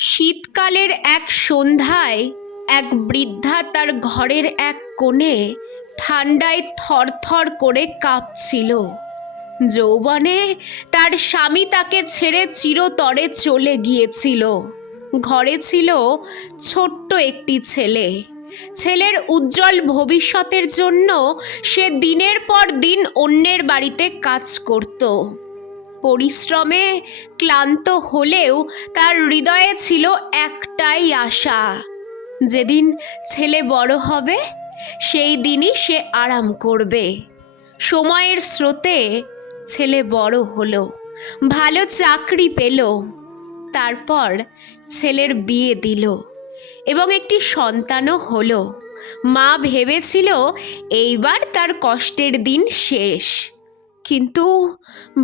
শীতকালের এক সন্ধ্যায় এক বৃদ্ধা তার ঘরের এক কোণে ঠান্ডায় থরথর করে কাঁপছিল। যৌবনে তার স্বামী তাকে ছেড়ে চিরতরে চলে গিয়েছিল। ঘরে ছিল ছোট্ট একটি ছেলে। ছেলের উজ্জ্বল ভবিষ্যতের জন্য সে দিনের পর দিন অন্যের বাড়িতে কাজ করত। পরিশ্রমে ক্লান্ত হলেও তার হৃদয়ে ছিল একটাই আশা। যেদিন ছেলে বড় হবে, সেই দিনই সে আরাম করবে। সময়ের স্রোতে ছেলে বড় হলো, ভালো চাকরি পেল। তারপর ছেলের বিয়ে দিল এবং একটি সন্তানও হলো। মা ভেবেছিল এইবার তার কষ্টের দিন শেষ। কিন্তু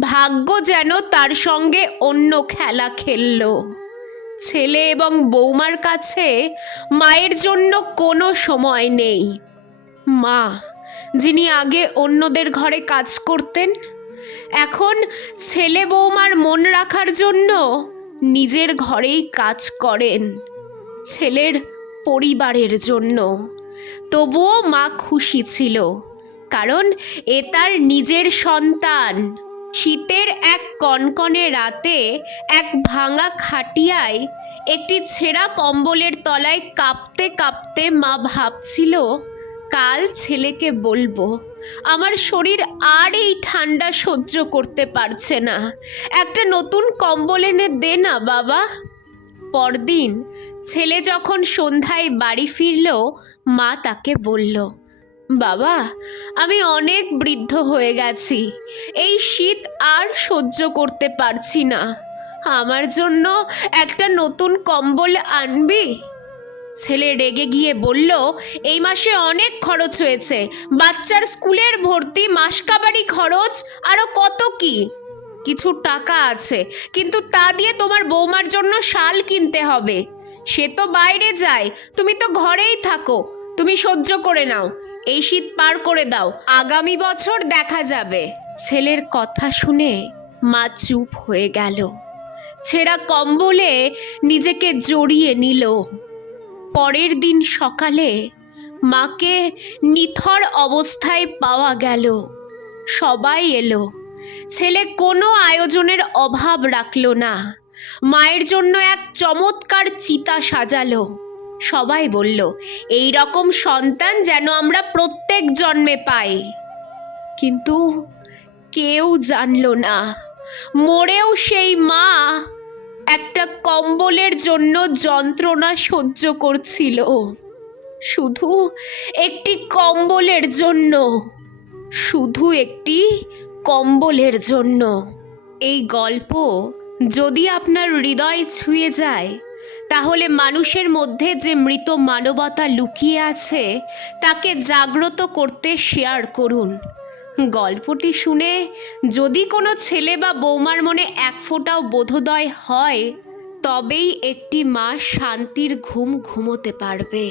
ভাগ্য যেন তার সঙ্গে অন্য খেলা খেলল। ছেলে এবং বৌমার কাছে মায়ের জন্য কোনো সময় নেই। মা, যিনি আগে অন্যদের ঘরে কাজ করতেন, এখন ছেলে বৌমার মন রাখার জন্য নিজের ঘরেই কাজ করেন, ছেলের পরিবারের জন্য। তবুও মা খুশি ছিল। কারণ এ তার নিজের সন্তান। শীতের এক কনকনে রাতে এক ভাঙা খাটিয়ায় একটি ছেঁড়া কম্বলের তলায় কাঁপতে কাঁপতে মা ভাবছিল, কাল ছেলেকে বলব। আমার শরীর আর এই ঠান্ডা সহ্য করতে পারছে না। একটা নতুন কম্বল এনে দে না, বাবা। পরদিন ছেলে যখন সন্ধ্যায় বাড়ি ফিরল, মা তাকে বলল বাবা, আমি অনেক বৃদ্ধ হয়ে গেছি। এই শীত আর সহ্য করতে পারছি না। আমার জন্য একটা নতুন কম্বল আনবি? ছেলে রেগে গিয়ে বলল, এই মাসে অনেক খরচ হয়েছে। বাচ্চার স্কুলের ভর্তি, মাসকাবারি খরচ আরও কত কি? কিছু টাকা আছে, কিন্তু তা দিয়ে তোমার বৌমার জন্য শাল কিনতে হবে। সে তো বাইরে যায়, তুমি তো ঘরেই থাকো। তুমি সহ্য করে নাও। এই শীত পার করে দাও, আগামী বছর দেখা যাবে। ছেলের কথা শুনে মা চুপ হয়ে গেল। ছেঁড়া কম্বলে নিজেকে জড়িয়ে নিল। পরের দিন সকালে মাকে নিথর অবস্থায় পাওয়া গেল। সবাই এলো। ছেলে কোনো আয়োজনের অভাব রাখল না। মায়ের জন্য এক চমৎকার চিতা সাজালো। সবাই বলল, এই রকম সন্তান যেন আমরা প্রত্যেক জন্মে পাই। কিন্তু কেউ জানলো না, মরেও সেই মা একটা কম্বলের জন্য যন্ত্রণা সহ্য করছিল। শুধু একটি কম্বলের জন্য, শুধু একটি কম্বলের জন্য। এই গল্প যদি আপনার হৃদয় ছুঁয়ে যায় তাহলে মানুষের মধ্যে যে মৃত মানবতা লুকিয়ে আছে, তাকে জাগ্রত করতে শেয়ার করুন। গল্পটি শুনে যদি কোনো ছেলে বা বৌমার মনে এক ফোঁটাও বোধোদয় হয়, তবেই একটি মা শান্তির ঘুম ঘুমোতে পারবে।